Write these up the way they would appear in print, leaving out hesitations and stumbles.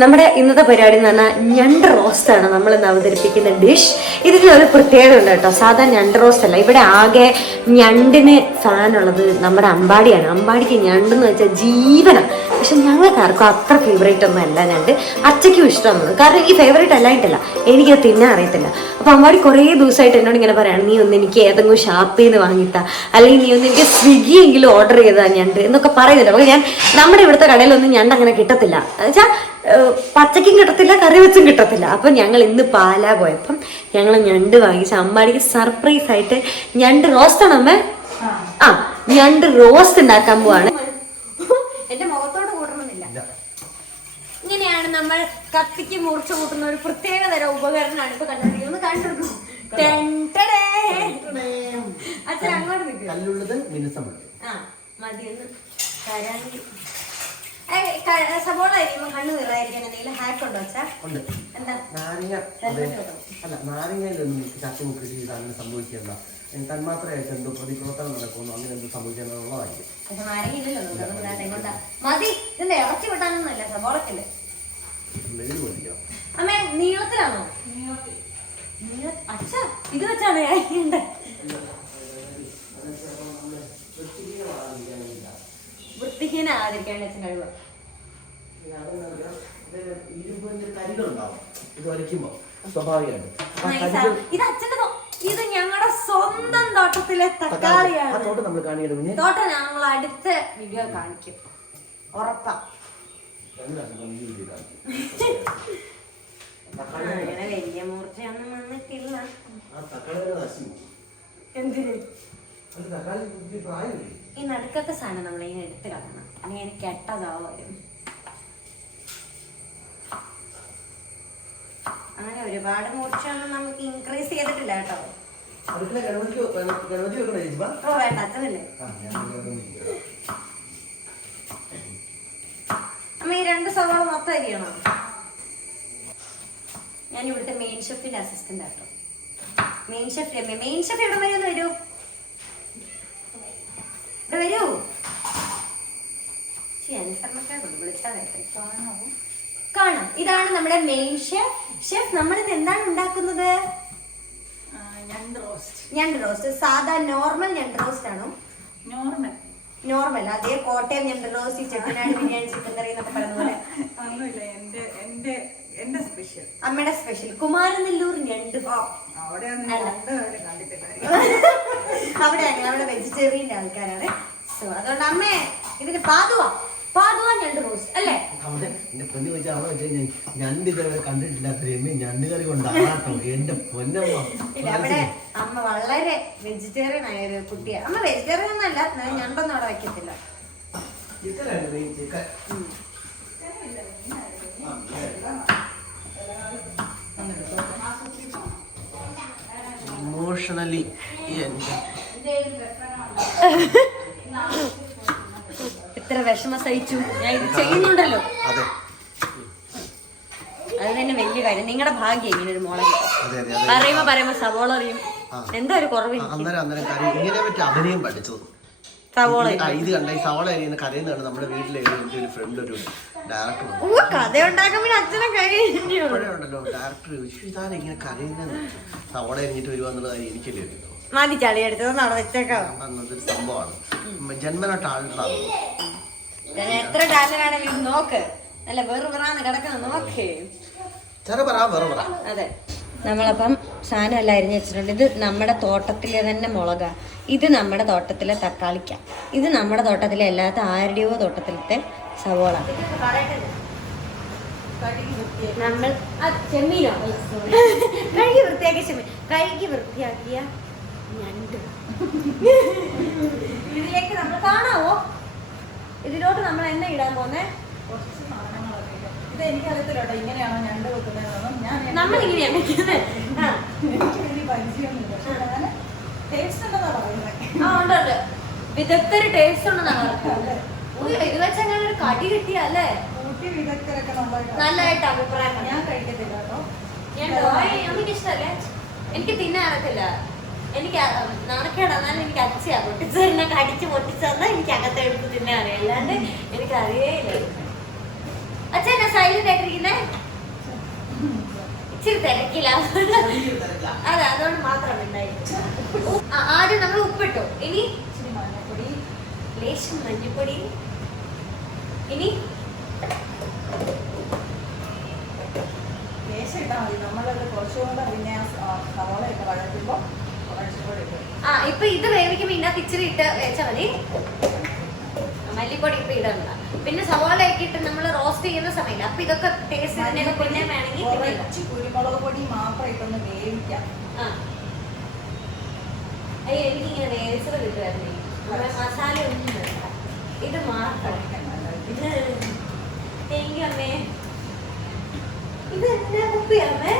നമ്മുടെ ഇന്നത്തെ പരിപാടി എന്ന് പറഞ്ഞാൽ ഞണ്ട് റോസ്റ്റാണ് നമ്മൾ ഇന്ന് അവതരിപ്പിക്കുന്ന ഡിഷ്. ഇതിനൊരു പ്രത്യേകത ഉണ്ട് കേട്ടോ. സാധാരണ ഞണ്ട് റോസ്റ്റ് അല്ല, ഇവിടെ ആകെ ഞണ്ടിന് ഫാനുള്ളത് നമ്മുടെ അമ്പാടിയാണ്. അമ്പാടിക്ക് ഞണ്ടെന്ന് വെച്ചാൽ ജീവനാണ്. പക്ഷെ ഞങ്ങൾക്കാർക്കും അത്ര ഫേവറേറ്റ് ഒന്നും അല്ല ഞണ്ട്. അച്ഛയ്ക്കും ഇഷ്ടമൊന്നും, കാരണം എനിക്ക് ഫേവറേറ്റ് അല്ലായിട്ടില്ല, എനിക്കത് തിന്നാൻ അറിയത്തില്ല. അപ്പോൾ അമ്പാടി കുറേ ദിവസമായിട്ട് എന്നോട് ഇങ്ങനെ പറയാണ്, നീ ഒന്ന് എനിക്ക് ഏതെങ്കിലും ഷാപ്പിൽ നിന്ന് വാങ്ങിത്താ, അല്ലെങ്കിൽ നീ ഒന്ന് എനിക്ക് സ്വിഗ്ഗി എങ്കിലും ഓർഡർ ചെയ്താ ഞണ്ട് എന്നൊക്കെ പറയുന്നുണ്ട്. അപ്പോൾ ഞാൻ നമ്മുടെ ഇവിടുത്തെ കടയിലൊന്നും ഞണ്ട് അങ്ങനെ കിട്ടത്തില്ല, എന്നുവെച്ചാൽ പച്ചക്കും കിട്ടത്തില്ല, കറി വെച്ചും കിട്ടത്തില്ല. അപ്പം ഞങ്ങൾ ഇന്ന് പാലാ പോയപ്പം ഞങ്ങൾ ഞണ്ട് വാങ്ങിച്ച അമ്പാടിക്ക് സർപ്രൈസ് ആയിട്ട് ഞണ്ട് റോസ്റ്റ് ആണ് അമ്മ. ആ, ഞണ്ട് റോസ്റ്റ് ഉണ്ടാക്കാൻ പോവാണ്. എന്റെ മുഖത്തോട് കൂട്ടണമെന്നില്ല. ഇങ്ങനെയാണ് നമ്മൾ കത്തിക്ക് മുറിച്ച് കൂട്ടുന്ന ഒരു പ്രത്യേക തരം ഉപകരണമാണ് ഇപ്പൊ കണ്ടുപിടിക്കുന്നത്. കണ്ടുപിടിക്കും അച്ഛൻ അങ്ങോട്ട് നിൽക്കും. ആ മതിയൊന്ന് തരാൻ സബോള അരിയുമ്പോ കണ്ണു നിറായിരിക്കാൻ എന്തെങ്കിലും ഹാക്ക് ഉണ്ടോ അച്ഛാ? എന്താ നാരങ്ങയിലൊന്നും ചട്ടി മുക്കി അങ്ങനെ സംഭവിക്കണ്ട. തന്മാത്രയായിട്ട് എന്തോ പ്രതിപ്രവർത്തനം നടക്കുന്നു, അങ്ങനെ എന്തോ സംഭവിക്കാനുള്ളതായിരിക്കും. പക്ഷെ നാരങ്ങ ഇല്ലല്ലോ. മതി, ഇതിന്റെ ഇറച്ചി വിട്ടാനൊന്നുമല്ല സബോളക്കല്ലേ. അമ്മേ നീളത്തിലാണോ? അച്ഛാ ഇത് വെച്ചാണ് വൃത്തിഹീനാകാതിരിക്കാൻ അച്ഛൻ കഴിവ്. ഇത് അച്ഛന്റെ ഇത് ഞങ്ങളുടെ സ്വന്തം തോട്ടത്തിലെ തക്കാളിയാണ്. തോട്ടം ഞങ്ങൾ അടുത്ത വീഡിയോ കാണിക്കും, ഉറപ്പാ. അങ്ങനെ വലിയ മൂർച്ചയൊന്നും വന്നിട്ടില്ല. എന്തിന് ഈ നടുക്കത്തെ സാധനം നമ്മൾ ഇങ്ങനെ എടുത്ത് കളയണം, അല്ലെങ്കിൽ എനിക്ക് കെട്ടതാവും വരും. അങ്ങനെ ഒരുപാട് മൂർച്ചയൊന്നും നമുക്ക് ഇൻക്രീസ് ചെയ്തിട്ടില്ല കേട്ടോ. ഓ വേണ്ട, അച്ഛനല്ലേ. അമ്മ ഈ 2 സവാള മൊത്തം അരിയണോ? ഞാൻ ഇവിടുത്തെ മെയിൻ ഷെഫിന്റെ അസിസ്റ്റന്റ് ആട്ടോ. മെയിൻ ഷെഫ് എവിടെ വരെയൊന്ന് വരൂ, ഇവിടെ വരൂ. കാണാം, ഇതാണ് നമ്മുടെ മെയിൻ ഷെഫ്. ഷെഫ് നമ്മളിന്ന് എന്താണ് ഉണ്ടാക്കുന്നത്? ഞണ്ട് റോസ്റ്റ്. സാധാ നോർമൽ ഞണ്ട് റോസ്റ്റ് ആണോ? നോർമൽ അതേ കോട്ടയം ഞണ്ട് റോസ്റ്റ്, ചെട്ടിനാട് ബിരിയാണി, ചിക്കൻ കറി എന്നൊക്കെ പറയുന്ന പോലെ അമ്മയുടെ സ്പെഷ്യൽ കുമാരനെല്ലൂർ ഞണ്ട്. അവിടെ വെജിറ്റേറിയന്റെ ആൾക്കാരാണ്. സോ അതുകൊണ്ട് അമ്മേ ഇതിന് പാതുവ ഞണ്ട് റോസ്റ്റ് അല്ലേ? അവിടെ അമ്മ വളരെ വെജിറ്റേറിയൻ ആയ ഒരു കുട്ടിയാണ്. അമ്മ വെജിറ്റേറിയൻ ഒന്നല്ല, ഞണ്ടൊന്നും അവിടെ വെക്കത്തില്ല. ഇമോഷണലി ഇത്ര വിഷമം സഹിച്ചു ഞാൻ ഇത് ചെയ്യുന്നുണ്ടല്ലോ, അത് തന്നെ വലിയ കാര്യം. നിങ്ങളുടെ ഭാഗ്യം ഇങ്ങനെ ഒരു മോളെ പറയുമ്പോ സവോള അറിയും, എന്താ ഒരു കുറവില്ല. അഭിനയം പഠിച്ചത് സവോള ഇത് കണ്ട ഈ സവോള അരിയുന്ന കരയുന്നതാണ്. നമ്മുടെ വീട്ടിലെ ഒരു ഫ്രണ്ട്, ഒരു ഡയറക്ടർ കഥ ഉണ്ടാക്കാൻ അച്ഛനെ ഉണ്ടല്ലോ. ഡയറക്ടർ ചോദിച്ചു ഇതാണ് ഇങ്ങനെ കരയുന്നത്, സവോള അരിഞ്ഞിട്ട് വരുവാന്നുള്ളത് എനിക്കല്ലേ അറിയുന്നു. മതി ചളി എടുത്തത് അവിടെ വെച്ചേക്കാം. അതൊരു സംഭവമാണ്, ജന്മനാ ടാലന്റാണ്. എത്ര ടാലന്റ് ആണെങ്കിലും നോക്ക്, നല്ല വെറുപെറാന്ന് കിടക്കുന്ന നോക്കേ. അതെ, നമ്മളപ്പം സാധനം എല്ലാം അരിഞ്ഞു വെച്ചിട്ടുണ്ട്. ഇത് നമ്മുടെ തോട്ടത്തിലെ തന്നെ മുളക, ഇത് നമ്മുടെ തോട്ടത്തിലെ തക്കാളിക്ക, ഇത് നമ്മുടെ തോട്ടത്തിലെ അല്ലാത്ത ആരുടെയോ തോട്ടത്തിലത്തെ സവോള. നമ്മൾ ചെമ്മീനോ കഴുകി വൃത്തിയാക്കിയ ഞണ്ട് ഇതിലേക്ക് നമ്മൾ കാണാവോ? ഇതിലോട്ട് നമ്മൾ എന്നെ ഇടാൻ പോന്നേ. ഇത് എനിക്കറിയത്തില്ലോട്ടോ, ഇങ്ങനെയാണോ ഞണ്ട് വെക്കുന്നതെന്നൊന്നും. നമ്മളിങ്ങനെയാണ് വെക്കുന്നത്. ഉണ്ട്, വിദഗ്ധര് ടേസ്റ്റ് ഉണ്ടെന്നാണ് പറഞ്ഞത്. ഇത് വെച്ചാൽ ഞാൻ ഒരു കടി കിട്ടിയല്ലേ, നല്ലതായിട്ട് അഭിപ്രായം. ഞാൻ കഴിക്കത്തില്ല കേട്ടോ, എനിക്ക് ഇഷ്ടല്ലേ, എനിക്ക് തിന്നാൻ അറിയത്തില്ല. എനിക്ക് നാണക്കേട് എന്നാലും എനിക്ക് അച്ഛയാ പൊട്ടിച്ച് തന്നെ കടിച്ച് പൊട്ടിച്ച് തന്നാൽ എനിക്ക് അകത്തെ എടുത്ത് തിന്നാൻ അറിയാം, അല്ലാണ്ട് എനിക്ക് അറിയേയില്ല. അച്ഛൻ എന്നാ സൈലന്റ് ആയിട്ടിരിക്കുന്നേ? ഇച്ചിരി തിരക്കില്ല. അതെ, അതുകൊണ്ട് മാത്രം ഉണ്ടായിരുന്നു. ആദ്യം നമ്മൾ ഉപ്പിട്ടു, ഇനി ഇച്ചിരി മഞ്ഞപ്പൊടി, ലേശം മഞ്ഞപ്പൊടി, ഇനി ലേശം ഇട്ടാൽ മതി. നമ്മളത് കുറച്ചുകൂടെ പിന്നെ സവാളയൊക്കെ വഴറ്റുമ്പോൾ കുറച്ചുകൂടെ ഇട്ടു. ഇപ്പൊ ഇത് വേവിക്കുമ്പോ ഇതിനകത്ത് ഇച്ചിരി ഇട്ട് വെച്ചാൽ മതി. മല്ലിപ്പൊടി ഇപ്പൊ ഇടണ്ട. പിന്നെ സവാളയൊക്കെ ഇട്ട് നമ്മൾ റോസ്റ്റ് ചെയ്യുന്ന സമയത്ത് അപ്പൊ ഇതൊക്കെ ടേസ്റ്റ് പിന്നെ വേണമെങ്കിൽ കുറച്ച് കുരുമുളക് പൊടി മാത്രം ഇട്ടൊന്ന് വേവിക്കാം. അയ്യോ, എനിക്കിങ്ങനെ വേവിച്ചത് കിട്ടുമായിരുന്നു. മസാല ഒന്നും വേണ്ട, ഇത് മാത്രം. എനിക്ക് അമ്മേ ഇത് എന്നാ കുപ്പിയമ്മേ?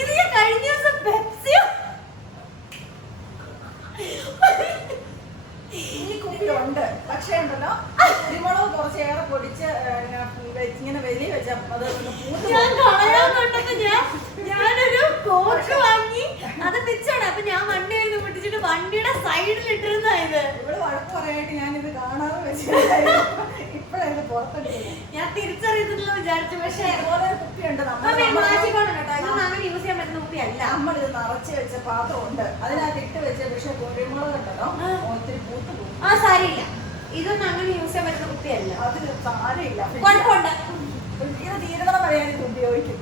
ഇത് ഞാൻ കഴിഞ്ഞ ദിവസം പെപ്സിയോ ഈ കുപ്പിയുണ്ട്, പക്ഷേ ഉണ്ടല്ലോ കുരുമുളക് കുറച്ചേറെ പൊടിച്ച് ഇങ്ങനെ വലിയ വെച്ച അത് ഞാൻ കളയാൻ കൊണ്ടപ്പോ ഞാനൊരു കോട്ട് വാങ്ങി അത് തിരിച്ചാണ്. അപ്പൊ ഞാൻ വണ്ടിയിൽ നിന്ന് പൊട്ടിച്ചിട്ട് വണ്ടിയുടെ സൈഡിൽ ഇട്ടിരുന്നത്. ഇവിടെ വഴക്ക് പറയാനായിട്ട് ഞാനിത് കാണാതെ വെച്ചു. ഇപ്പഴാണ് പുറത്തെടുക്കുന്നത്. ഞാൻ തിരിച്ചറിയത്തില്ല വിചാരിച്ചു. പക്ഷേ ഓരോ കുപ്പിയുണ്ട് യൂസ് ചെയ്യാൻ പറ്റുന്ന കുപ്പിയല്ല. നമ്മളിത് നിറച്ച് വെച്ച പാത്രമുണ്ട്, അതിനകത്ത് ഇട്ട് വെച്ച പക്ഷെ കുരുമുളക് ഉണ്ടല്ലോ ഒത്തിരി പൂത്ത് പോകും. സാരിയില്ല, ഇതൊന്നും അങ്ങനെ യൂസ് ചെയ്യാൻ പറ്റുന്ന കുപ്പിയല്ല. അത് സാരമില്ല, കുഴപ്പമുണ്ട്. ഇത് തീരുന്ന വരെ ഞാനിത് ഉപയോഗിക്കും.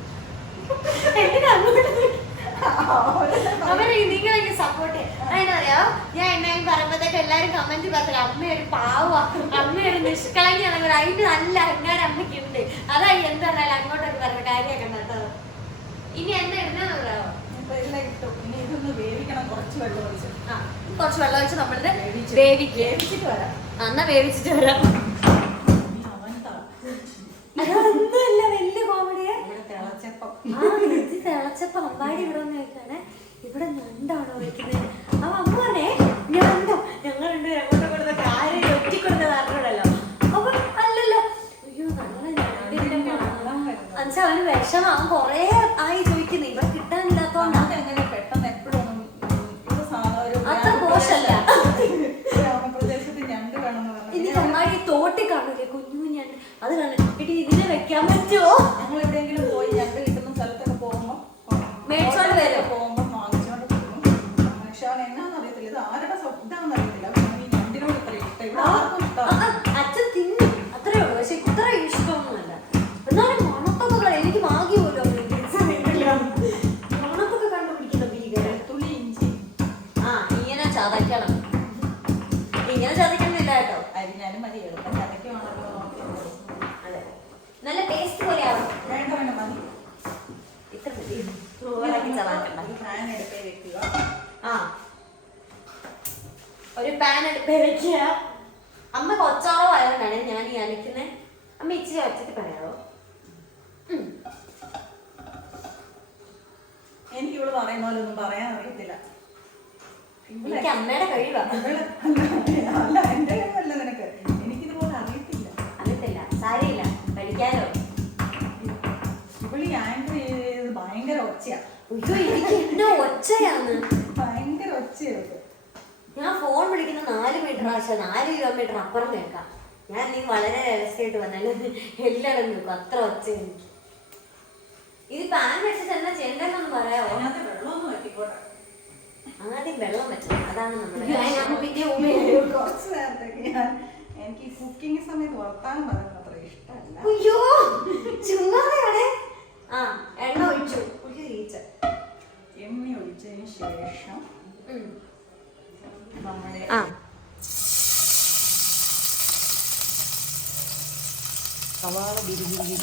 അവരെ നിങ്ങളൊക്കെ സപ്പോർട്ട് അതിനറിയോ? ഞാൻ എന്നാലും പറയുമ്പോഴത്തേക്ക് എല്ലാരും കമന്റ് പറഞ്ഞില്ല അമ്മയൊരു പാവ, അമ്മയൊരു നിഷ്കളങ്ങിയാണ്. അതിന് നല്ല അഹങ്കാരം അമ്മയ്ക്കുണ്ട്. അതായി എന്തായാലും അങ്ങോട്ടൊക്കെ പറഞ്ഞ കാര്യമൊക്കെ കേട്ടോ. ഇനി എന്താ ഇടുന്ന പറയാമോ? എല്ലാം ഇട്ടു. ഇനി ഇതൊന്ന് വേവിക്കണം. കുറച്ച് വെള്ളം ഒഴിച്ച് കുറച്ച് വെള്ളം ഒഴിച്ച് നമ്മളിത് വേവിച്ചിട്ട് വരാം. എന്നാ വേവിച്ചിട്ട് വരാം. അതൊന്നുമല്ല വലിയ കോമഡിയാ. തിളച്ചപ്പോ അമ്പാടി ഇവിടെ വന്ന് ചോദിക്കാണ്, ഇവിടെ ഞണ്ടാണോ വയ്ക്കുന്നത്? അപ്പൊ അമ്മ പറഞ്ഞേ ഞണ്ടോ? ഞങ്ങൾ രണ്ടുപേരും അങ്ങോട്ടും കൊടുത്ത കാര്യം ഒറ്റിക്കൊടുത്ത നാട്ടിലൂടല്ലോ. അപ്പൊ അല്ലല്ലോ, അയ്യോ നമ്മളെ എന്നുവെച്ചാ അവന് വിഷമം. അവൻ കൊറേ ആയി ചോദിക്കുന്നു, ഇവിടെ കിട്ടാനില്ലാത്തോണ്ടാണ്. എങ്ങനെ പെട്ടെന്ന് എപ്പോഴും അത്ര പോഷല്ല. ഗ്രാമപ്രദേശത്ത് ഞണ്ട് വേണമെന്ന് പറഞ്ഞു. ഇനി അമ്മാടി തോട്ടി കാണൂലേ കുഞ്ഞു കുഞ്ഞണ്ട്, അത് കാണും. ഇനി ഇതിനെ വെക്കാൻ പറ്റുമോ? ഞങ്ങൾ എവിടെയെങ്കിലും പോയി ഞണ്ട് കിട്ടുന്ന സ്ഥലത്തൊക്കെ പോകുമ്പോൾ മേടിച്ചോണ്ട് വരും. പോകുമ്പോൾ വാങ്ങിച്ചോണ്ട് പോകും. പക്ഷെ അവൻ എന്നാന്ന് അറിയത്തില്ല, ഇത് ആരുടെ സ്വപ്നാന്ന് അറിയത്തില്ല. ഈ ഞണ്ടിനോട് ഇത്ര ഇഷ്ടം. ഇവിടെ ആർക്കും ഇഷ്ടം. അച്ഛൻ തിന്നും അത്രേ ഉള്ളൂ, പക്ഷെ ഇത്ര ഇഷ്ടമൊന്നുമല്ല. എന്നാലും മണത്തൊക്കെ എനിക്ക് ഭാഗ്യ പോലും മണത്തൊക്കെ കണ്ടുപിടിക്കുന്ന ഭീകര. തുള്ളി ഇഞ്ചി ഇങ്ങനെ ചതയ്ക്കണം. ഇങ്ങനെ ചതയ്ക്കണമെന്നില്ല കേട്ടോ, അരിഞ്ഞാലും മതി. എളുപ്പം ചതയ്ക്കുവാണല്ലോ. അതെ, നല്ല പേസ്റ്റ് പോലെയാവും. വേണ്ട വേണ്ട മതി. ഇത്ര മതി. ഓവറാക്കി ചതക്കണ്ട. ഫാൻ എടുപ്പേ വെക്കുക. ഒരു പാൻ എടുപ്പേ വെക്കുക. അമ്മ കൊച്ചാറോ ആയതുകൊണ്ടാണ് ഞാൻ ഈ അലക്കുന്നത്. അമ്മ ഇച്ചിരി വെച്ചിട്ട് പറയാമോ? എനിക്ക് ഇവിടെ പറയുന്ന പോലെ ഒന്നും പറയാൻ അറിയത്തില്ല. എനിക്ക് അമ്മയുടെ കഴിവാണ്. അല്ല, എന്റെ കഴിവല്ല നിനക്ക്. എനിക്കിതുപോലെ അറിയത്തില്ല. അറിയത്തില്ല, സാരിയില്ല, പഠിക്കാലോ. ഇവളി ആങ്കർ ചെയ്ത് ഭയങ്കര ഒച്ചയാ. അയ്യോ, എനിക്ക് എന്നെ ഒച്ചയാണ്. ഭയങ്കര ഒച്ചയാണ്. ഞാൻ ഫോൺ വിളിക്കുന്ന 4 മീറ്റർ ആശ 4 കിലോമീറ്റർ അപ്പുറം കേൾക്കാം. ഞാൻ നീ വളരെ രഹസ്യമായിട്ട് വന്നാലും എല്ലാവരും നിൽക്കും, അത്ര ഒച്ച എനിക്ക്. ഇത് പാൻ വെച്ചിട്ട് എന്താ ചെയ്യേണ്ടതെന്നൊന്ന് പറയാമോ? അതിനകത്ത് വെള്ളമൊന്നും വെക്കിക്കോട്ടെ. ആദ്യം വെള്ളം വെച്ചത്, അതാണ് നമ്മുടെ കുറച്ച് നേരത്തേക്ക് എനിക്ക് കുക്കിംഗ് സമയത്ത് വർത്താനം പറയുന്നത് അത്ര ഇഷ്ടമല്ല. അയ്യോ ചുമ്മാതെയാണേ. എണ്ണ ഒഴിച്ചു എണ്ണ ഒഴിച്ചതിന് ശേഷം നമ്മുടെ സവാള ബിരിബിരി.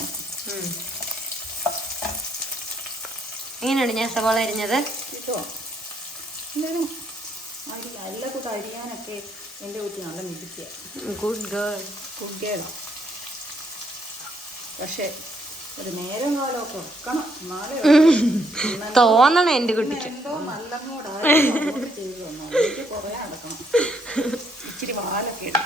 എങ്ങനെയാണ് ഞാൻ സവാള അരിഞ്ഞത്? കേട്ടോ, എന്തായാലും നല്ല കൂട്ട് അരിയാനൊക്കെ എൻ്റെ വീട്ടിൽ നല്ല മിടിക്കുക. Good girl. ഗുഡ് ഗേളാണ്. പക്ഷെ ഒരു നേരം കാലമൊക്കെ വെക്കണം, എന്നാലേ തോന്നണം എൻ്റെ കുട്ടിക്ക്. എന്തോ നല്ല കൂടായി ചെയ്തു തന്നു. എനിക്ക് കുറേ നടക്കണം. ഇച്ചിരി വാലൊക്കെ ഇടും.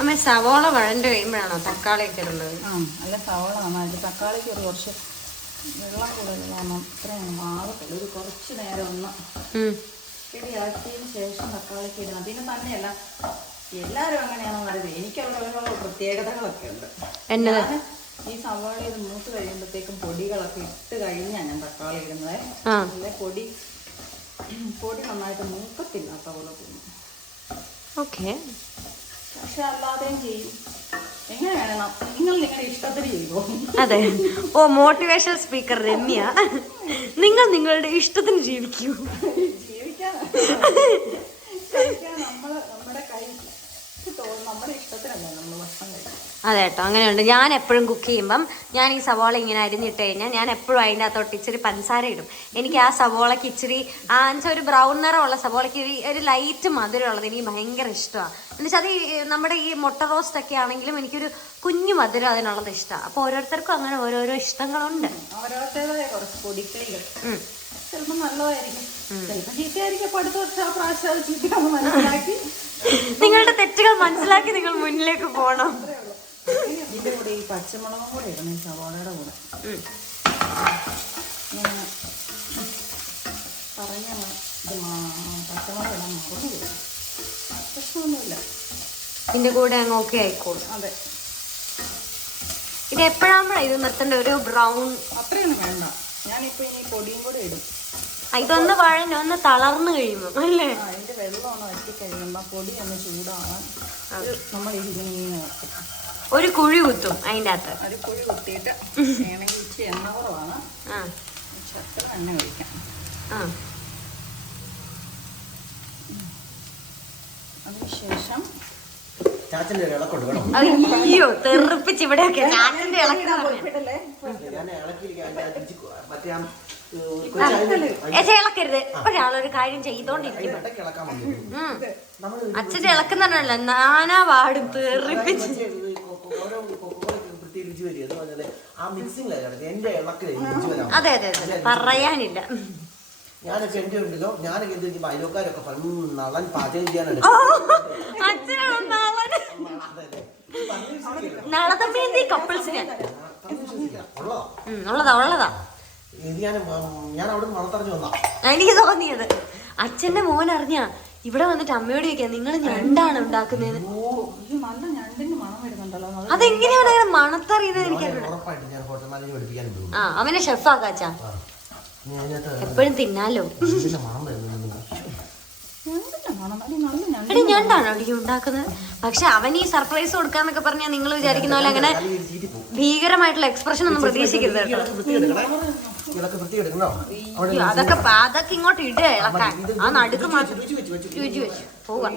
അമ്മ സവോള വഴണ്ട് കഴിയുമ്പോഴാണോ തക്കാളിയൊക്കെ ഇടുന്നത്? നല്ല സവോള നന്നായിട്ട്. തക്കാളിക്ക് ഒരു കുറച്ച് വെള്ളം കൂടുതലാണ്. ഇത്രയാണ് മാവത്തുള്ളൂ. ഒരു കുറച്ച് നേരം ഒന്ന് ശരിയാക്കിയതിന് ശേഷം തക്കാളിക്ക് ഇടണം. പിന്നെ തന്നെയല്ല എല്ലാവരും അങ്ങനെയാണെന്ന് അറിയില്ല. എനിക്ക് അവരവരുടെ പ്രത്യേകതകളൊക്കെ ഉണ്ട്. എന്നത് ഞാൻ ഈ സവാള ഇത് മൂത്ത് കഴിയുമ്പോഴത്തേക്കും പൊടികളൊക്കെ ഇട്ട് കഴിഞ്ഞാണ് ഞാൻ തക്കാളി ഇടുന്നത്. അല്ലെ പൊടി നന്നായിട്ട് മൂക്കത്തില്ലാത്ത പോലെ തോന്നും. ഓക്കെ, പക്ഷെ അല്ലാതെയും ചെയ്യും. എങ്ങനെ വേണം നിങ്ങൾ നിങ്ങളുടെ ഇഷ്ടത്തിന് ചെയ്യുമോ? അതെ. ഓ, മോട്ടിവേഷണൽ സ്പീക്കർ രമ്യ, നിങ്ങൾ നിങ്ങളുടെ ഇഷ്ടത്തിന് ജീവിക്കൂ. ജീവിക്കാൻ നമ്മുടെ കൈ നമ്മുടെ ഇഷ്ടത്തിനല്ലേ നമ്മൾ ഭക്ഷണം കഴിക്കും. അതെ കേട്ടോ, അങ്ങനെയുണ്ട്. ഞാൻ എപ്പോഴും കുക്ക് ചെയ്യുമ്പം ഞാൻ ഈ സവോള ഇങ്ങനെ അരിഞ്ഞിട്ട് കഴിഞ്ഞാൽ ഞാൻ എപ്പോഴും അതിൻ്റെ അകത്തോട്ട് ഇച്ചിരി പഞ്ചസാര ഇടും. എനിക്ക് ആ സവോളയ്ക്ക് ഇച്ചിരി ഒരു ബ്രൗൺ നിറമുള്ള സവോളയ്ക്ക് ഒരു ലൈറ്റ് മധുരമുള്ളത് എനിക്ക് ഭയങ്കര ഇഷ്ടമാണ്. എന്നുവെച്ചാൽ അത് നമ്മുടെ ഈ മുട്ട റോസ്റ്റ് ഒക്കെ ആണെങ്കിലും എനിക്കൊരു കുഞ്ഞു മധുരം അതിനുള്ളത് ഇഷ്ടമാണ്. അപ്പോൾ ഓരോരുത്തർക്കും അങ്ങനെ ഓരോരോ ഇഷ്ടങ്ങളുണ്ട്. ഓരോരുത്തരുടേതായ കുറച്ച് പൊടിക്കളികൾ ചിലപ്പോൾ നല്ലതായിരിക്കും, ചിലപ്പോൾ ചീത്തയായിരിക്കും. അപ്പോൾ അടുത്ത വർഷം ആ പ്രാവശ്യം അത് ചീത്തയാണെന്ന് മനസ്സിലാക്കി നിങ്ങളുടെ തെറ്റുകൾ മനസ്സിലാക്കി നിങ്ങൾ മുന്നിലേക്ക് പോകണം. ഇതിൻ്റെ കൂടെ ഈ പച്ചമുളകും കൂടെ ഇടണം, ഈ സവാളയുടെ കൂടെ. പറഞ്ഞ ഇത് പച്ചമുളക് ഇടാൻ മറന്നു, പ്രശ്നമൊന്നുമില്ല. ഇതിന്റെ കൂടെ അങ്ങ് ഓക്കെ ആയിക്കോളും. അതെ, ഇത് എപ്പോഴാകുമ്പോഴാണ് ഇത് നിർത്തേണ്ട? ഒരു ബ്രൗൺ അത്രയൊന്നും വേണ്ട. ഞാനിപ്പോൾ ഇനി പൊടിയും കൂടെ ഇടും. ഇതൊന്ന് ഒന്ന് തളർന്നു കഴിയുമ്പോ അല്ലേ? അതിന്റെ വെള്ളം ഒന്ന് വറ്റി കഴിയുമ്പോ പൊടി ഒന്ന് ചൂടാവാൻ നമ്മൾ ഇതിങ്ങനെ ഒരു കുഴി കുത്തും അതിൻ്റെ അകത്ത്. ഒരു കുഴി കുത്തിയിട്ട് വേണമെങ്കിൽ ഇച്ചിരി എണ്ണ കുറവാണ്, ശർക്കര എണ്ണ ഒഴിക്കാം. അതിനുശേഷം അയ്യോ, തെറിപ്പിച്ച് ഇവിടെയൊക്കെ ചാച്ചന്റെ ഇളക്കണം. ഇളക്കരുത്. ഒരാളൊരു കാര്യം ചെയ്തോണ്ടിരിക്കുമ്പോ അച്ഛന്റെ ഇളക്കുന്നുണ്ടല്ലോ, നാനാ പാടും തെറിപ്പിച്ച്. അതെ അതെ അതെ, പറയാനില്ല. ഞാനൊക്കെ എന്റെ ഉണ്ടല്ലോ, ഞാനൊക്കെ എന്ത് അയലോക്കാരൊക്കെ പറഞ്ഞു നളൻ പാചകം ചെയ്യാനാണ്. ഉള്ളതാ. ഞാൻ അവിടെ വളർത്തറിഞ്ഞു വന്നാ എനിക്ക് തോന്നിയത് അച്ഛന്റെ മോൻ അറിഞ്ഞ ഇവിടെ വന്നിട്ട് അമ്മയോട് ചോദിക്കാം, നിങ്ങൾ ഞണ്ടാണ് ഉണ്ടാക്കുന്നതെന്ന്. അതെങ്ങനെയാണ് അങ്ങനെ മണത്തറിയുന്നത് എനിക്കറിയില്ല. അവനെ ഷെഫാക്കാച്ചാ, എപ്പോഴും തിന്നാലോ. എടി, ഞണ്ടാണോ അടി ഉണ്ടാക്കുന്നത്? പക്ഷെ അവൻ ഈ സർപ്രൈസ് കൊടുക്കാന്നൊക്കെ പറഞ്ഞാൽ നിങ്ങൾ വിചാരിക്കുന്ന പോലെ അങ്ങനെ ഭീകരമായിട്ടുള്ള എക്സ്പ്രഷൻ ഒന്നും പ്രതീക്ഷിക്കരുത് കേട്ടോ. അതൊക്കെ ഇങ്ങോട്ട് ഇട ഇളക്കാൻ. ആ നടുക്ക് മാത്രം രുചി വെച്ചു പോവാ.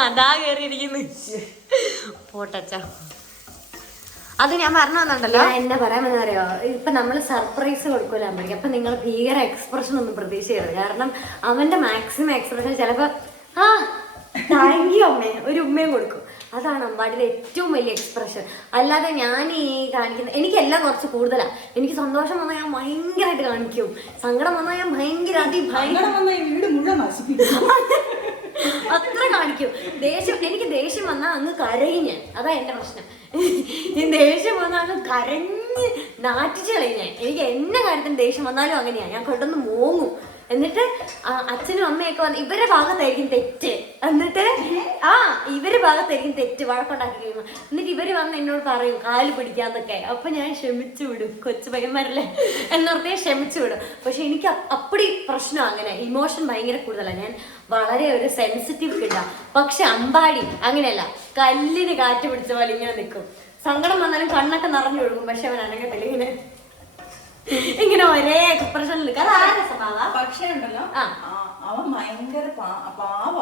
അതാ കേറിയിരിക്കുന്നു. പോട്ടച്ച, അത് ഞാൻ പറഞ്ഞു വന്നിട്ടുണ്ടല്ലോ. എന്നെ പറയാമെന്ന് അറിയോ, ഇപ്പൊ നമ്മള് സർപ്രൈസ് കൊടുക്കൂല അമ്മയ്ക്ക്, അപ്പൊ നിങ്ങൾ ഭീകര എക്സ്പ്രഷൻ ഒന്നും പ്രതീക്ഷിക്കരുത്. കാരണം അവന്റെ മാക്സിമം എക്സ്പ്രഷൻ ചിലപ്പോ താങ്ക് യു അമ്മേ, ഒരു ഉമ്മയും കൊടുക്കും. അതാണ് അമ്പാടിയുടെ ഏറ്റവും വലിയ എക്സ്പ്രഷൻ. അല്ലാതെ ഞാൻ ഈ കാണിക്കുന്ന, എനിക്കെല്ലാം കുറച്ച് കൂടുതലാണ്. എനിക്ക് സന്തോഷം വന്നാൽ ഞാൻ ഭയങ്കരമായിട്ട് കാണിക്കും, സങ്കടം വന്നാൽ ഞാൻ ഭയങ്കര അത്ര കാണിക്കും. എനിക്ക് ദേഷ്യം വന്നാൽ അങ്ങ് കരയും ഞാൻ. അതാ എന്റെ പ്രശ്നം. ഈ ദേഷ്യം വന്നാൽ അങ്ങ് കരഞ്ഞ് നാറ്റിച്ച് കളയും ഞാൻ. എനിക്ക് എന്നെ കാര്യത്തിന് ദേഷ്യം വന്നാലും അങ്ങനെയാണ്, ഞാൻ കൊണ്ടൊന്ന് മോങ്ങും. എന്നിട്ട് അച്ഛനും അമ്മയൊക്കെ വന്ന് ഇവരുടെ ഭാഗത്തായിരിക്കും തെറ്റ്. എന്നിട്ട് ഇവരുടെ ഭാഗത്തായിരിക്കും തെറ്റ്, വഴക്കുണ്ടാക്കി കഴിയുമ്പോൾ. എന്നിട്ട് ഇവര് വന്ന് എന്നോട് പറയും കാല് പിടിക്കാന്നൊക്കെ. അപ്പൊ ഞാൻ ക്ഷമിച്ചു വിടും, കൊച്ചു പയ്യന്മാരല്ലേ എന്നോർത്തേ ക്ഷമിച്ചു വിടും. പക്ഷെ എനിക്ക് അപ്പടി പ്രശ്നം അങ്ങനെ ഇമോഷൻ ഭയങ്കര കൂടുതലാണ്. ഞാൻ വളരെ ഒരു സെൻസിറ്റീവ് കിട്ടാം. പക്ഷെ അമ്പാടി അങ്ങനെയല്ല, കല്ലിന് കാറ്റ് പിടിച്ച പോലെ ഇങ്ങനെ നിൽക്കും. സങ്കടം വന്നാലും കണ്ണൊക്കെ നിറഞ്ഞു ഒഴുകും, പക്ഷെ അവൻ അനങ്ങത്തില്ല. ഇങ്ങനെ ഒരേ എക്സ്പ്രഷൻ പക്ഷേ ഉണ്ടല്ലോ, അവൻ ഭയങ്കര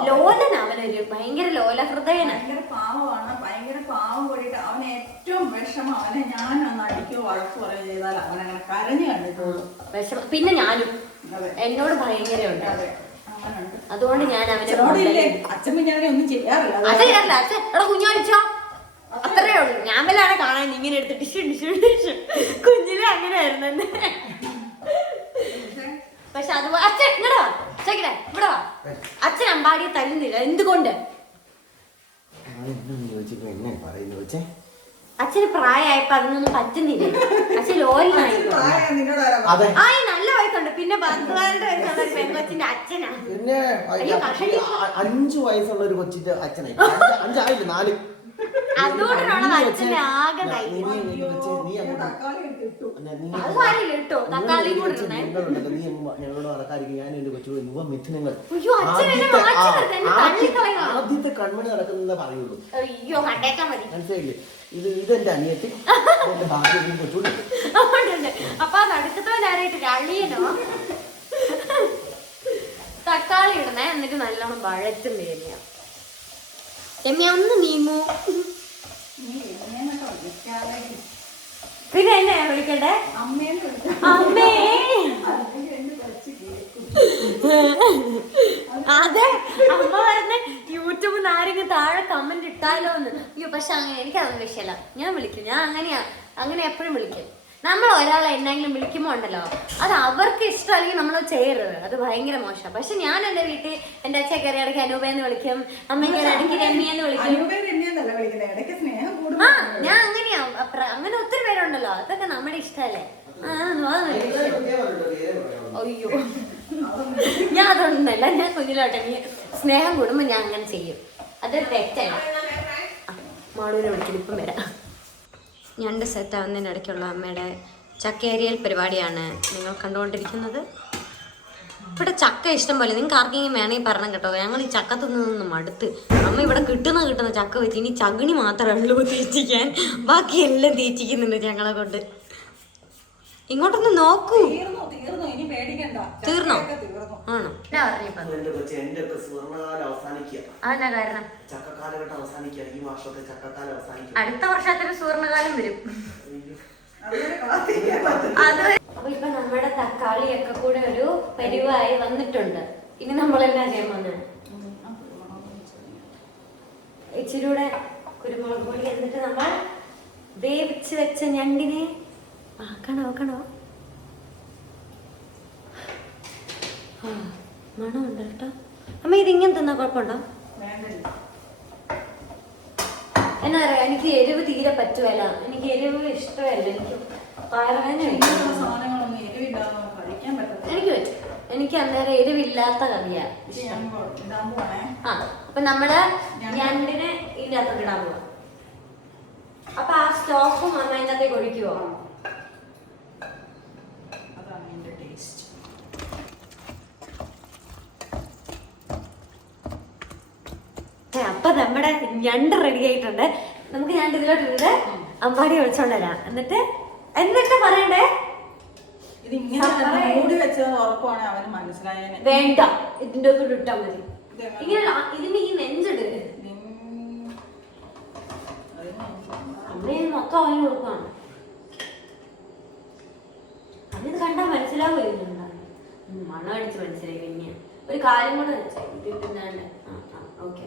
ലോലനാ. അവനൊരു ഭയങ്കര ലോല ഹൃദയനാണ്, ഭയങ്കര പാവമാണ്. ഭയങ്കര പാവം കൂടിയിട്ട് അവന് ഏറ്റവും വിഷമം അവനെ ഞാനൊന്ന് അടിക്കോ വഴക്കോ പറയുകയോ ചെയ്താൽ അവനങ്ങനെ കരഞ്ഞു കണ്ടിട്ടുള്ളൂ. വിഷമം. പിന്നെ ഞാനും എന്നോട് ഭയങ്കര ഉണ്ട്, അതുകൊണ്ട് ഞാൻ അവനെ അച്ഛമ്മ ഞാനെ ഒന്നും ചെയ്യാറില്ല. അച്ഛൻ എടാ കുഞ്ഞാടിച്ചോ, അത്രേ ഉള്ളൂ. ഞാൻ വല്ലാണ് കാണാൻ ഇങ്ങനെ എടുത്ത് ടിഷ്യൂ കുഞ്ഞിലെ അങ്ങനെ ആയിരുന്നു. പക്ഷെ അതുപോലെ അച്ഛൻ ഇങ്ങടാ ചോദിക്കട്ടെ, ഇവിടെ വാ. അച്ഛൻ അമ്പാടിയെ തല്ലുന്നില്ല, എന്തുകൊണ്ട്? അച്ഛന് പ്രായമായപ്പോ അതിനൊന്നും പറ്റുന്നില്ല. അച്ഛൻ ലോലിനായി നല്ല വയസ്സുണ്ട്. പിന്നെ 10-12 വയസ്സുള്ള പെൺകൊച്ചിന്റെ അച്ഛനാ. പിന്നെ അയ്യോ, കഷണ്ടി. 5 വയസ്സുള്ള ഒരു കൊച്ചിന്റെ അച്ഛനായി 5 4 അതുകൊണ്ടുള്ള അച്ഛനെ ആകെ തക്കാളി എടുത്തിട്ടു. അത് ആരെങ്കിലും ഇട്ടോ തക്കാളിയും കൂടെ ഇടണേ. ഞങ്ങളോട് നടക്കാതിരിക്കും. ഞാൻ എന്റെ കൊച്ചു യുവ മിഥുനങ്ങൾ അയ്യോ അച്ഛൻ എന്നെ മാറ്റി നിർത്തി, എന്നെ തള്ളിക്കളയുവാ. ആദ്യത്തെ കൺമണി നടക്കുന്നതേ പറയുള്ളൂ. അയ്യോ കണ്ടേക്കാൻ മതി. മനസ്സിലായില്ലേ? ഇതെന്റെ അനിയത്തി, എന്റെ ഭാഗ്യം കൊച്ചുകൂടി. അപ്പൊ നടുക്കത്തവനാരായിട്ട് അളിയനോ? തക്കാളി ഇടണേ, എന്നിട്ട് നല്ലോണം വഴറ്റും രമ്യ. രമ്യ ഒന്ന് നീമു. പിന്നെ എന്നെ വിളിക്കണ്ടേ? അമ്മേ. അതെ, അമ്മ പറഞ്ഞ യൂട്യൂബിൽ നിന്ന് ആരെങ്കിലും താഴെ കമന്റ് ഇട്ടാലോ എന്ന്. അയ്യോ പക്ഷെ അങ്ങനെ എനിക്കതൊന്നും വിഷയമല്ല. ഞാൻ വിളിക്കും, ഞാൻ അങ്ങനെ എപ്പോഴും വിളിക്കും. നമ്മൾ ഒരാളെ എന്നെങ്കിലും വിളിക്കുമ്പോ ഉണ്ടല്ലോ, അത് അവർക്ക് ഇഷ്ടം അല്ലെങ്കിൽ നമ്മൾ ചെയ്യരുത്, അത് ഭയങ്കര മോശം. പക്ഷെ ഞാൻ എന്റെ വീട്ടിൽ എന്റെ അച്ഛൻ കയറി ഇടയ്ക്ക് അനൂപയെന്ന് വിളിക്കും, അമ്മ ഇടയ്ക്ക് രമ്യെന്ന് വിളിക്കും. ആ ഞാൻ അങ്ങനെയാ. അങ്ങനെ ഒത്തിരി പേരുണ്ടല്ലോ, അതൊക്കെ നമ്മുടെ ഇഷ്ടല്ലേ. അയ്യോ ഞാൻ അതൊന്നല്ല, ഞാൻ കുഞ്ഞിലോട്ടെ നീ സ്നേഹം കൂടുമ്പോ ഞാൻ അങ്ങനെ ചെയ്യും. അതൊരു തെറ്റല്ല. മാളൂരെ വിളിക്കും, ഇപ്പം വരാം. ഞണ്ട് സെറ്റ് ആവുന്നതിനിടയ്ക്കുള്ള അമ്മയുടെ ചക്കയരിയൽ പരിപാടിയാണ് നിങ്ങൾ കണ്ടുകൊണ്ടിരിക്കുന്നത്. ഇവിടെ ചക്ക ഇഷ്ടം പോലെ, നിങ്ങൾക്ക് ആർക്കെങ്കിലും വേണമെങ്കിൽ പറഞ്ഞു കേട്ടോ. ഞങ്ങൾ ഈ ചക്ക തിന്നതൊന്നും മടുത്ത്. അമ്മ ഇവിടെ കിട്ടുന്ന ചക്ക വെച്ച് ഇനി ചകിണി മാത്രമേ ഉള്ളൂ തീറ്റിക്കാൻ, ബാക്കി എല്ലാം തീറ്റിക്കുന്നുണ്ട് ഞങ്ങളെ കൊണ്ട്. ഇങ്ങോട്ടൊന്ന് നോക്കൂ. തീർന്നോ? ആണോ? അതെന്നാ കാരണം? അടുത്ത വർഷത്തിന് സുവർണകാലം വരും. അപ്പൊ ഇപ്പൊ നമ്മുടെ തക്കാളിയൊക്കെ കൂടെ ഒരു പരിവായി വന്നിട്ടുണ്ട്. ഇനി നമ്മളെന്നാ ചെയ്യാൻ പോകുന്നത്? ഇച്ചിരി കൂടെ കുരുമുളക് പൊടി എന്നിട്ട് നമ്മൾ വേവിച്ച് വെച്ച ഞണ്ടിനെ ആക്കണോ. മണമുണ്ട് കേട്ടോ. അമ്മ ഇതിങ്ങനെ തിന്നാ കുഴപ്പമുണ്ടോ? എന്നാ പറയാ, എനിക്ക് എരിവ് തീരെ പറ്റുമല്ല. എനിക്ക് എരിവ് ഇഷ്ടമല്ല. എനിക്ക് പയറുവേദന എനിക്ക് പറ്റും. എനിക്ക് അന്നേരം എരിവില്ലാത്ത കറിയാ ഇഷ്ടം. ആ അപ്പൊ നമ്മള് ഞണ്ടിനെ ഇതിന്റെ അകത്തോട്ട് ഇടാൻ പോവാം. അപ്പൊ ആ സ്റ്റോക്കും അമ്മ അതിനകത്തേക്ക് ഒഴിക്കുവോ? അപ്പൊ നമ്മുടെ ഞണ്ട് റെഡി ആയിട്ടുണ്ട്. നമുക്ക് ഞണ്ട് ഇതിലോട്ട് ഇട്ട് അമ്പാടി ഒഴിച്ചോണ്ട് വരാം. എന്നിട്ട് പറയണ്ടേ? വേണ്ട, ഇതിന്റെ ഒന്നും ഇട്ടാ മതി. ഇങ്ങനെ ഇതിന് ഈ നെഞ്ചിട് അമ്മ മൊത്തം അവന് കൊടുക്കുവാണ്. അതിത് കണ്ടാ മനസ്സിലാവുകയില്ല. മണം അടിച്ച് മനസ്സിലായി. പിന്നെ ഒരു കാര്യം കൂടെ വെച്ചാൽ ഓക്കെ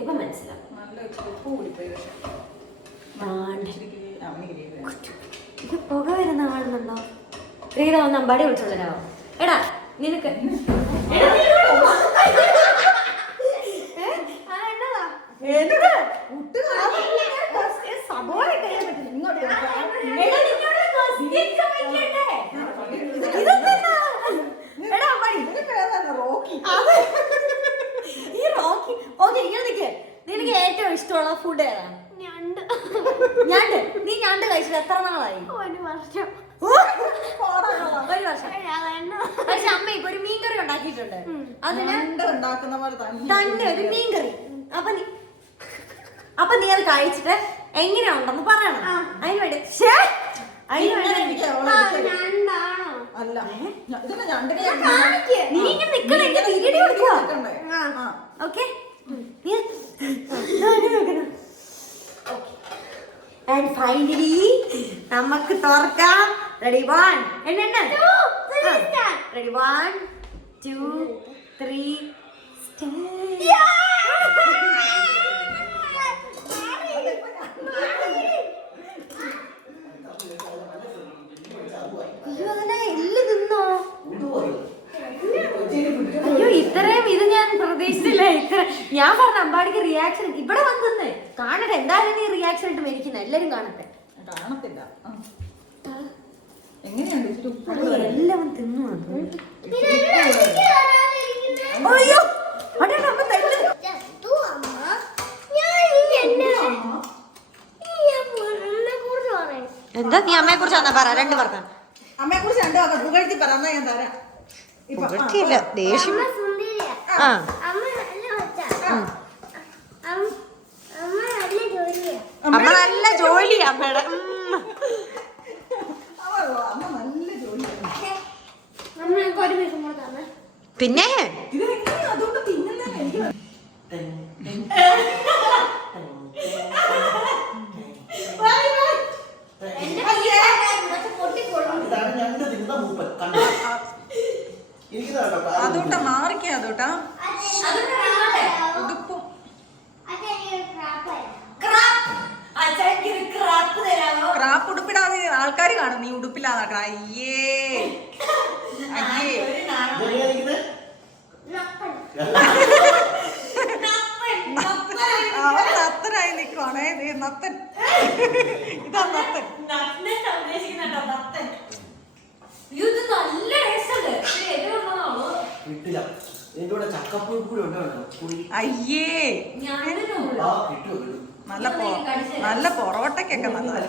ഇപ്പൊ മനസ്സിലാവും. ഇത് പുക വരുന്ന കാണുന്നുണ്ടോ? ശ്രീത ഒന്ന് അമ്പാടി വിളിച്ചോണ്ട് വരാമോ? എടാ നിനക്ക് നിനക്ക് ഏറ്റവും ഇഷ്ടമുള്ള ഫുഡ് ഏതാ? ഞണ്ട്. നീ ഞണ്ട് കഴിച്ചിട്ട് എത്ര നാളായി? 1 വർഷം. 1 വർഷം. പക്ഷെ അമ്മ ഇപ്പൊ ഒരു മീൻകറി ഉണ്ടാക്കിയിട്ടുണ്ട്. അതിന് തന്നെ ഒരു മീൻകറി. അപ്പൊ നീ അത് കഴിച്ചിട്ട് എങ്ങനെയാ ഉണ്ടെന്ന് പറയണം. അതിന് വേണ്ടി നീ ഇങ്ങനെ നിക്കണെങ്കി വീഡിയോ എടുക്കോ? ഓക്കെ. And finally നമുക്ക് തുറക്കാം. Ready 1 Ready 1 2 3 എല്ല് തിന്നോ? അയ്യോ ഇത്രയും ഇത് ഞാൻ പ്രതീക്ഷിച്ചില്ല. ഞാൻ പറഞ്ഞ അമ്പാടിക്ക് റിയാക്ഷൻ ഇവിടെ വന്നേ കാണട്ടെ. എന്തായാലും നീ റിയാക്ഷൻ ഇട്ട് മേടിക്കുന്ന എല്ലാരും കാണട്ടെ. കാണത്തില്ല. എല്ലാം തിന്നു. കുറിച്ച് എന്നാ പറ, രണ്ട് പറഞ്ഞ. അമ്മയെ കുറിച്ച് രണ്ടു വാക്ക് പുകഴ്ത്തി പറ, എന്നാ ഞാൻ തരാം. പുകഴ്ത്തിയില്ല, ദേഷ്യം. ആ അമ്മ നല്ല ജോലിയാ അമ്മയുടെ. അമ്മ നല്ല ജോലിയാണ്. പിന്നെ അതുകൊണ്ട് തിന്നുന്ന എനിക്ക് അതോട്ടാ മാറിക്കാ. അതോട്ടാ ഉടുപ്പും ക്രാപ്പ് ഉടുപ്പിടാതെ ആൾക്കാർ കാണും. നീ ഉടുപ്പില്ലാതെ നടക്കണം. അയ്യേ അയ്യേ അവൻ നത്തനായി നിക്കുവാണേ. നത്തൻ, ഇതാ നത്തൻ. അയ്യേ നല്ല പൊറോട്ടക്കൊക്കെ നല്ലതാണ്.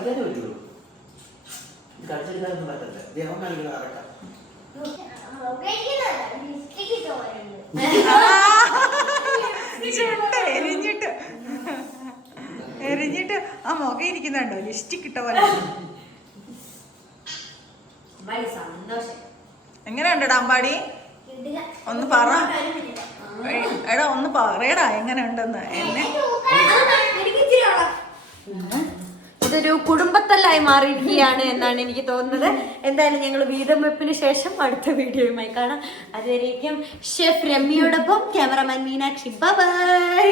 എരിഞ്ഞിട്ട് ആ മുഖ ഇരിക്കുന്നുണ്ടോ, ലിസ്റ്റിക് ഇട്ട പോലെ. എങ്ങനെയുണ്ടടാ അമ്പാടി? ഒന്ന് പറ എടാ, ഒന്ന് പറയടാ എങ്ങനെയുണ്ടെന്ന്. എന്നെ ഇതൊരു കുടുംബത്തല്ലായി മാറിയിരിക്കുകയാണ് എന്നാണ് എനിക്ക് തോന്നുന്നത്. എന്തായാലും ഞങ്ങൾ വീതം വെപ്പിന് ശേഷം അടുത്ത വീഡിയോയുമായി കാണാം. അതുവരേക്കും ഷെഫ് രമ്യയോടൊപ്പം ക്യാമറമാൻ മീനാക്ഷി. ബൈ.